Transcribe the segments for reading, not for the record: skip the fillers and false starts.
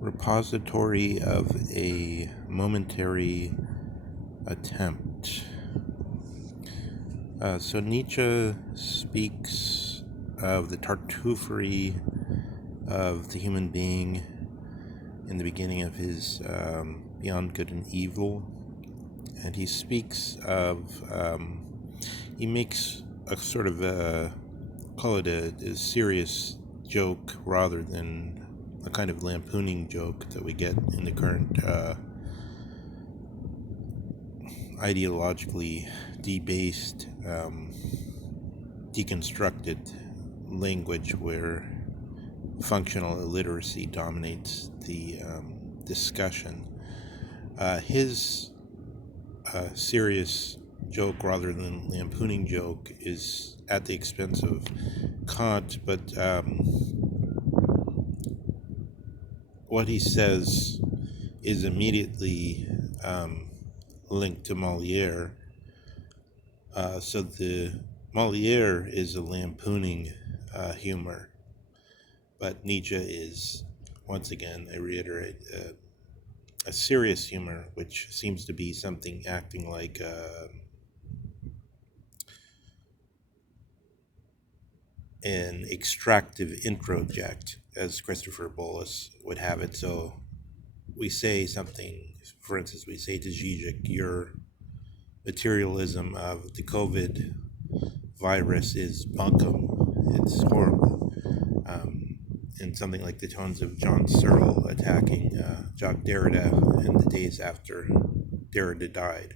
repository of a momentary attempt. So Nietzsche speaks of the Tartuffery of the human being in the beginning of his Beyond Good and Evil, and he speaks of, he makes a sort of call it a serious joke rather than a kind of lampooning joke that we get in the current ideologically debased, deconstructed language where functional illiteracy dominates the discussion. His serious joke rather than lampooning joke is at the expense of Kant, but what he says is immediately linked to Molière. So the Molière is a lampooning humor, but Nietzsche is, once again, I reiterate, a serious humor, which seems to be something acting like an extractive introject, as Christopher Bolus would have it. So we say something, for instance, we say to Zizek, your materialism of the COVID virus is bunkum, it's horrible. In something like the tones of John Searle attacking Jacques Derrida in the days after Derrida died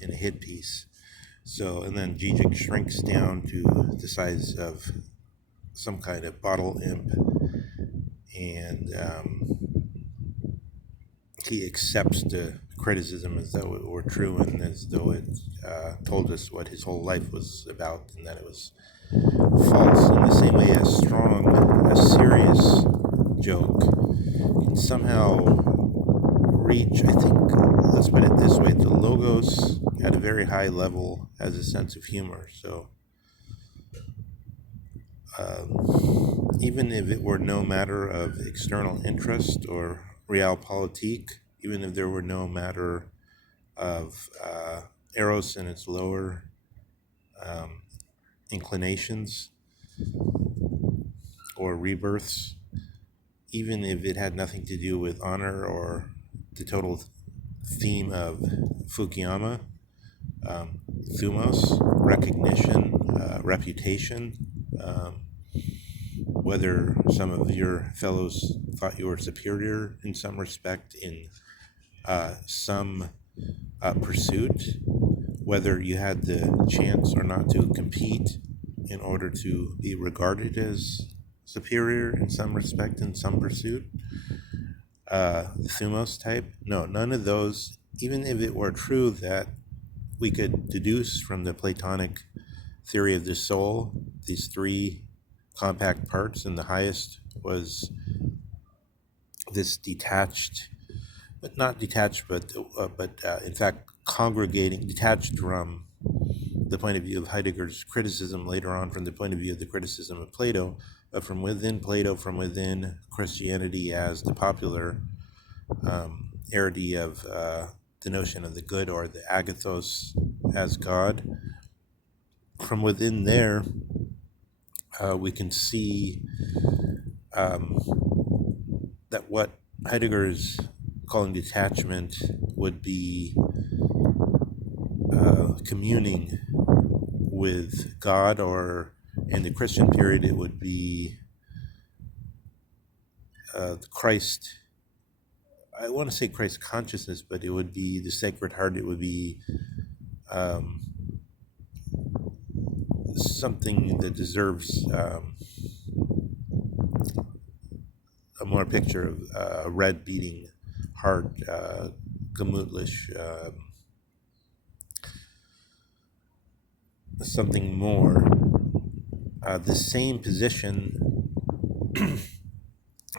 in a hit piece. So, and then Zizek shrinks down to the size of some kind of bottle imp, and he accepts the criticism as though it were true and as though it told us what his whole life was about and that it was false. In the same way as strong, a serious joke can somehow reach, I think, let's put it this way, the logos at a very high level has a sense of humor. So even if it were no matter of external interest or realpolitik, even if there were no matter of eros and its lower inclinations or rebirths, even if it had nothing to do with honor or the total theme of Fukuyama, thumos, recognition, reputation, whether some of your fellows thought you were superior in some respect in some pursuit, whether you had the chance or not to compete in order to be regarded as superior in some respect in some pursuit, the thumos type. No, none of those, even if it were true that we could deduce from the Platonic theory of the soul these three compact parts, and the highest was this detached, but not detached, but in fact congregating, detached from the point of view of Heidegger's criticism later on, from the point of view of the criticism of Plato, but from within Plato, from within Christianity as the popular arity of the notion of the good or the agathos as God. From within there, we can see that what Heidegger is calling detachment would be communing with God, or in the Christian period it would be Christ, I want to say Christ consciousness, but it would be the Sacred Heart, it would be something that deserves a more picture of a red beating heart, gemütlich, something more. The same position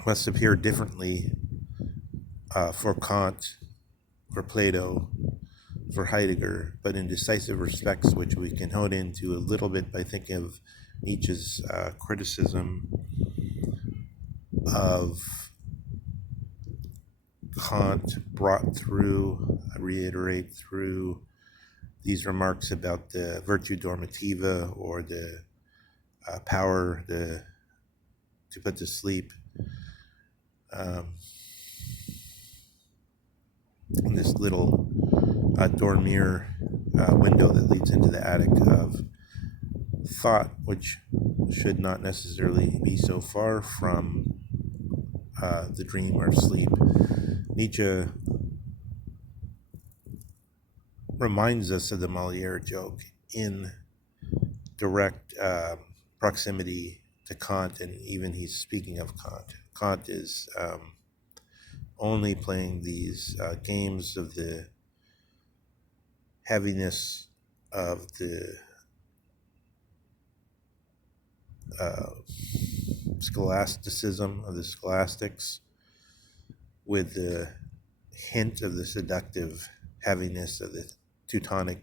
must appear differently for Kant, for Plato, for Heidegger, but in decisive respects, which we can hone into a little bit by thinking of Nietzsche's criticism of Kant brought through, reiterate through these remarks about the virtue normativa, or the power to put to sleep, in this little dormier window that leads into the attic of thought, which should not necessarily be so far from the dream or sleep. Nietzsche reminds us of the Moliere joke in direct proximity to Kant, and even he's speaking of Kant. Kant is only playing these games of the heaviness of the scholasticism of the scholastics, with the hint of the seductive heaviness of the Teutonic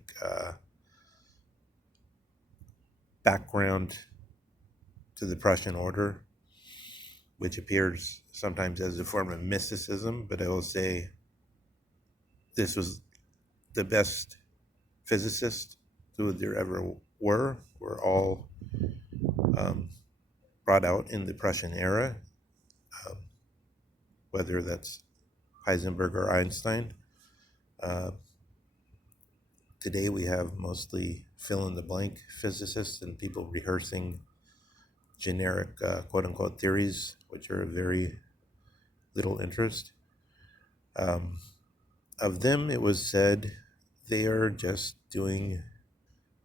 background to the Prussian order, which appears sometimes as a form of mysticism. But I will say this was the best physicists who there ever were all brought out in the Prussian era, whether that's Heisenberg or Einstein. Today we have mostly fill-in-the-blank physicists and people rehearsing generic quote-unquote theories, which are of very little interest. Of them, it was said they are just doing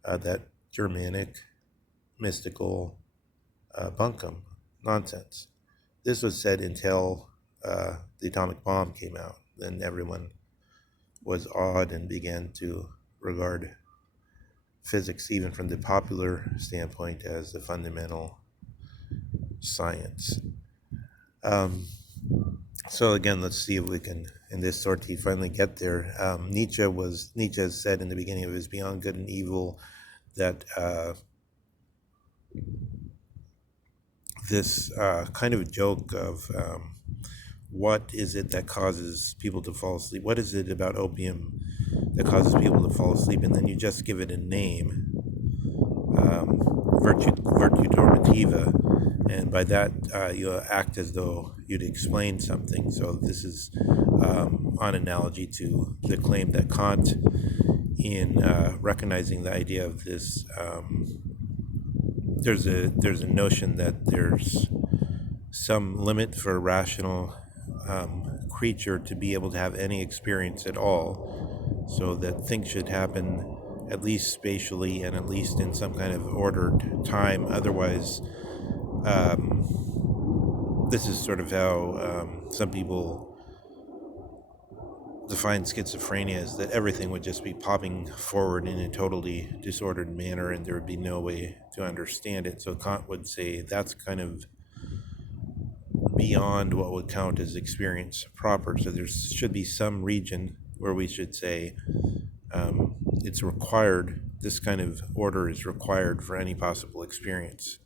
that Germanic mystical bunkum nonsense. This was said until the atomic bomb came out. Then everyone was awed and began to regard physics, even from the popular standpoint, as a fundamental science. So again, let's see if we can, in this sortie, finally get there. Nietzsche said in the beginning of his Beyond Good and Evil that this kind of joke of what is it that causes people to fall asleep? What is it about opium that causes people to fall asleep? And then you just give it a name, virtue normativa, and by that you act as though you'd explain something. So this is on analogy to the claim that Kant, in recognizing the idea of this, there's a notion that there's some limit for a rational creature to be able to have any experience at all, so that things should happen at least spatially and at least in some kind of ordered time. Otherwise, this is sort of how some people define schizophrenia, is that everything would just be popping forward in a totally disordered manner and there would be no way to understand it. So Kant would say that's kind of beyond what would count as experience proper. So there should be some region where we should say it's required, this kind of order is required for any possible experience.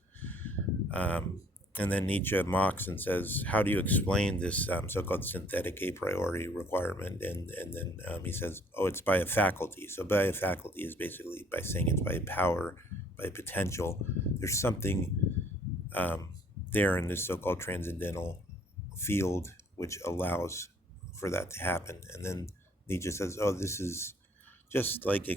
And then Nietzsche mocks and says, how do you explain this so-called synthetic a priori requirement? And then he says, oh, it's by a faculty. So by a faculty is basically by saying it's by power, by potential. There's something there in this so-called transcendental field which allows for that to happen. And then Nietzsche says, oh, this is just like